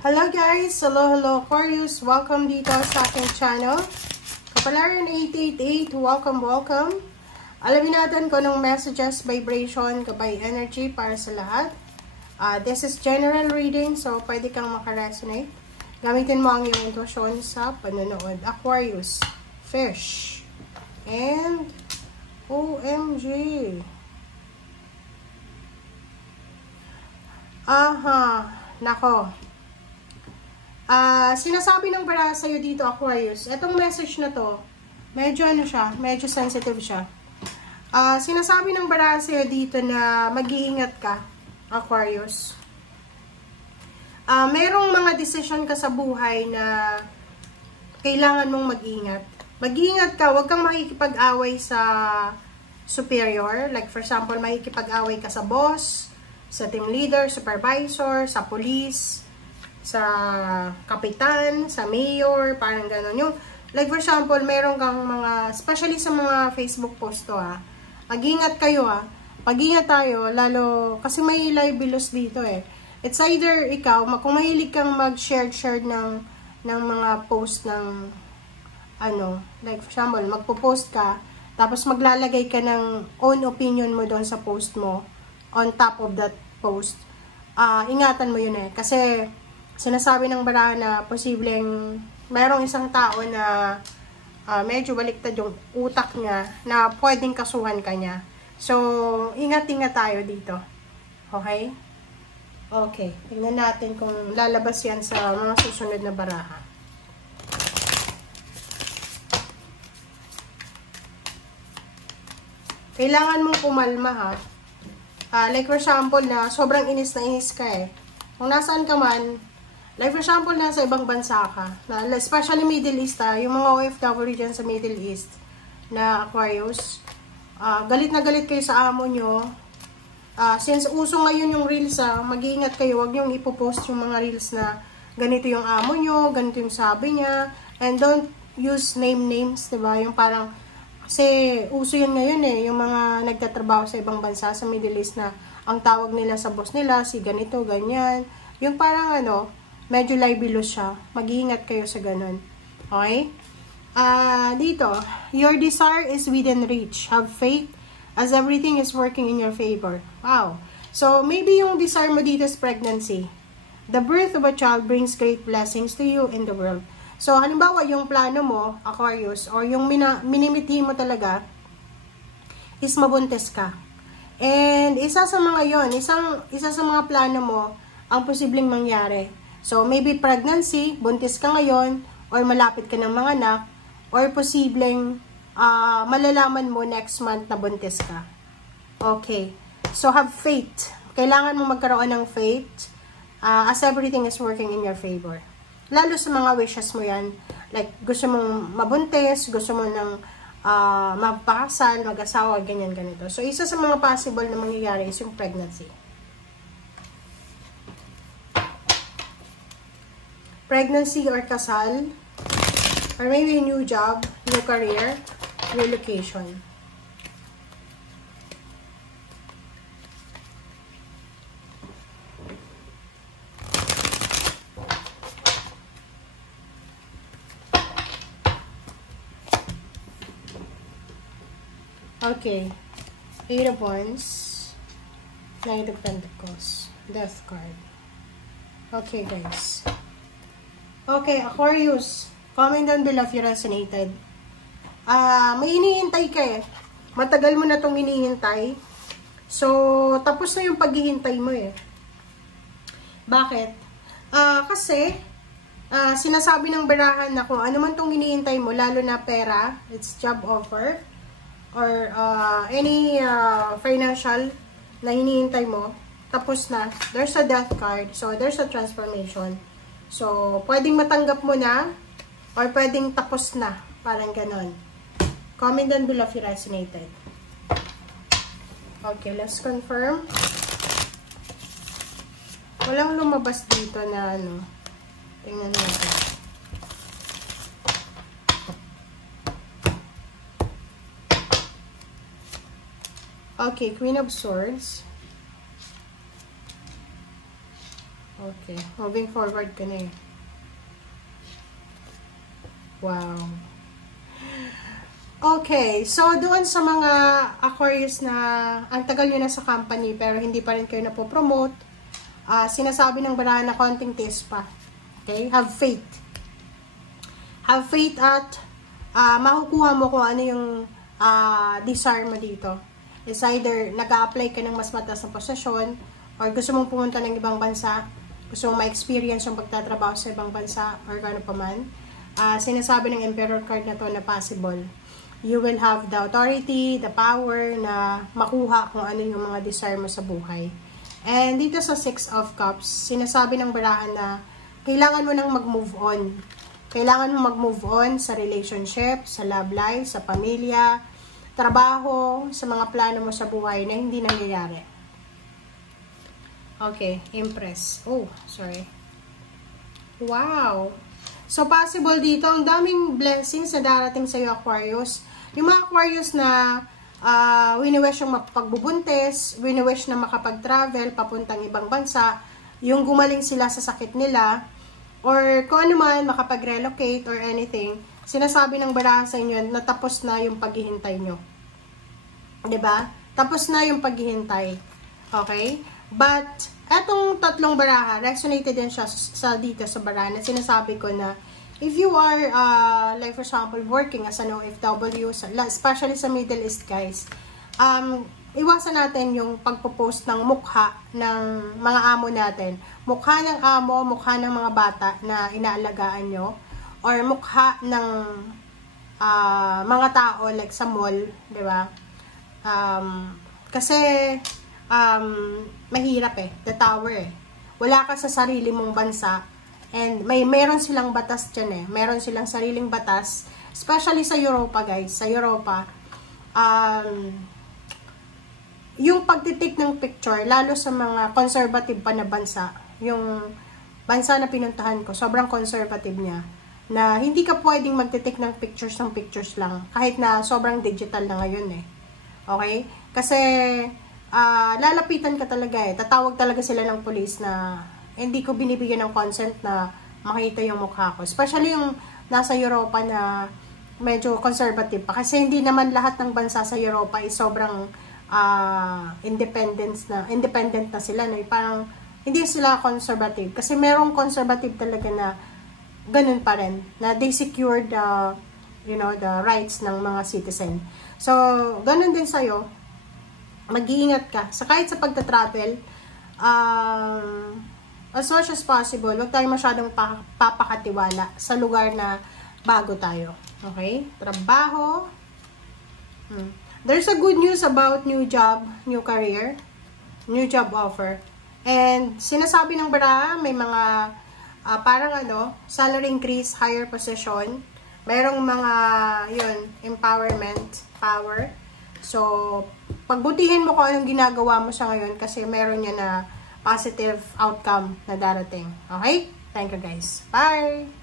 Hello guys! Hello Aquarius! Welcome dito sa aking channel. Kapalaran 888, welcome. Alamin natin kung anong messages, vibration, gabay energy para sa lahat. This is general reading, so pwede kang makaresonate. Gamitin mo ang iyong intuition sa panonood. Aquarius, fish, and OMG. Nako. Sinasabi ng bara sa'yo dito, Aquarius, etong message na to, medyo medyo sensitive siya. Sinasabi ng bara sa'yo dito na mag-iingat ka, Aquarius. Merong mga decision ka sa buhay na kailangan mong mag-iingat. Mag-iingat ka, huwag kang makikipag-away sa superior. Like for example, makikipag-away ka sa boss, sa team leader, supervisor, sa police, sa kapitan, sa mayor, parang gano'n. Yung, like for example, meron kang mga, especially sa mga Facebook post to mag-ingat kayo pag-ingat tayo, lalo, kasi may libelous dito It's either ikaw, kung mahilig kang mag-share ng mga post ng, like for example, magpo-post ka, tapos maglalagay ka ng own opinion mo doon sa post mo, on top of that post, ingatan mo yun kasi sinasabi ng bara na posibleng mayroong isang tao na medyo baliktad yung utak niya na pwedeng kasuhan ka niya. So, ingat-ingat tayo dito. Okay? Okay. Tingnan natin kung lalabas yan sa mga susunod na baraha. Kailangan mong pumalma like for example na sobrang inis na inis ka Kung nasaan ka man, like for example nasa ibang bansa ka, especially Middle East yung mga OFW dyan sa Middle East na Aquarius, galit na galit kayo sa amo nyo. Since uso ngayon yung reels mag-iingat kayo, huwag nyo ipopost yung mga reels na ganito yung amo nyo, ganito yung sabi niya, and don't use names, diba? Yung parang kasi uso yun ngayon yung mga nagtatrabaho sa ibang bansa sa Middle East na ang tawag nila sa boss nila, si ganito, ganyan. Yung parang medyo libelous siya. Mag-iingat kayo sa ganun. Okay? Dito, your desire is within reach. Have faith as everything is working in your favor. Wow. So, maybe yung desire mo dito is pregnancy. The birth of a child brings great blessings to you in the world. So, halimbawa, yung plano mo, Aquarius, or yung minimithi mo talaga, is mabuntis ka. And, isa sa mga yon, isa sa mga plano mo, ang posibleng mangyari. So, maybe pregnancy, buntis ka ngayon, or malapit ka ng mga anak, or posibleng malalaman mo next month na buntis ka. Okay. So, have faith. Kailangan mo magkaroon ng faith as everything is working in your favor. Lalo sa mga wishes mo yan. Like, gusto mong mabuntis, gusto mo ng magpakasal, mag-asawa, ganyan, ganito. So, isa sa mga possible na mangyayari is yung pregnancy. Pregnancy or kasal, or maybe a new job, new career, relocation. Okay, 8 of Wands, Knight of Pentacles, Death card. Okay, guys. Okay, Aquarius, comment down below if you resonated. May hinihintay ka Matagal mo na itong hinihintay. So, tapos na yung paghihintay mo Bakit? Kasi, sinasabi ng barahan na kung ano man itong hinihintay mo, lalo na pera, it's job offer, or any financial na hinihintay mo, tapos na, there's a death card, so there's a transformation. So, pwedeng matanggap mo na, or pwedeng tapos na, parang ganon. Comment down below if you resonated. Okay, let's confirm. Walang lumabas dito na tingnan natin. Okay, Queen of Swords. Okay, moving forward ka na eh. Wow. Okay, so doon sa mga Aquarius na ang tagal nyo na sa company pero hindi pa rin kayo napopromote, sinasabi ng barahan na konting tiis pa. Okay, have faith. Have faith at makukuha mo kung ano yung desire mo dito. It's either nag-a-apply ka ng mas mataas na posisyon or gusto mong pumunta ng ibang bansa, gusto mong ma-experience yung pagtatrabaho sa ibang bansa or gano'n pa man. Sinasabi ng Emperor card na to na possible. You will have the authority, the power na makuha kung ano yung mga desire mo sa buhay. And dito sa 6 of Cups, sinasabi ng barahan na kailangan mo nang mag-move on. Kailangan mo mag-move on sa relationship, sa love life, sa pamilya, trabaho, sa mga plano mo sa buhay na hindi nangyayari. Okay, Empress. Oh, sorry. Wow! So, possible dito, ang daming blessings na darating sa iyo, Aquarius. Yung mga Aquarius na wini-wish yung mapagbubuntis, wini-wish na makapag-travel, papuntang ibang bansa, yung gumaling sila sa sakit nila, or kung ano man, makapag-relocate or anything, sinasabi ng baraha sa inyo na tapos na yung paghihintay nyo. Diba? Tapos na yung paghihintay. Okay? But, etong tatlong baraha, resonated din siya sa dito sa baraha na sinasabi ko na if you are, like for example, working as an OFW, especially sa Middle East, guys, iwasan natin yung pagpo-post ng mukha ng mga amo natin. Mukha ng amo, mukha ng mga bata na inaalagaan nyo, or mukha ng mga tao like sa mall, di ba? Kasi mahirap eh, the tower eh. Wala ka sa sarili mong bansa, and meron silang batas dyan eh. Meron silang sariling batas, especially sa Europa, guys. Sa Europa, yung pagtitik ng picture, lalo sa mga conservative pa na bansa, yung bansa na pinuntahan ko, sobrang conservative niya, na hindi ka pwedeng magtitik ng pictures lang, kahit na sobrang digital na ngayon eh. Okay? Kasi, lalapitan ka talaga eh. Tatawag talaga sila ng police na hindi ko binibigyan ng consent na makita yung mukha ko. Especially yung nasa Europa na medyo conservative pa. Kasi hindi naman lahat ng bansa sa Europa ay sobrang independent na sila. No? Parang hindi sila conservative. Kasi merong conservative talaga na ganun pa rin. Na they secured the rights ng mga citizen. So, ganun din sa'yo. Mag-iingat ka. So, kahit sa pagta-travel, as much as possible, huwag tayo masyadong papakatiwala sa lugar na bago tayo. Okay? Trabaho. There's a good news about new job, new career, new job offer. And sinasabi ng baraha, may mga salary increase, higher position. Merong mga, empowerment, power. So, pagbutihin mo kung anong ginagawa mo sa ngayon kasi meron niya na positive outcome na darating. Okay? Thank you guys. Bye!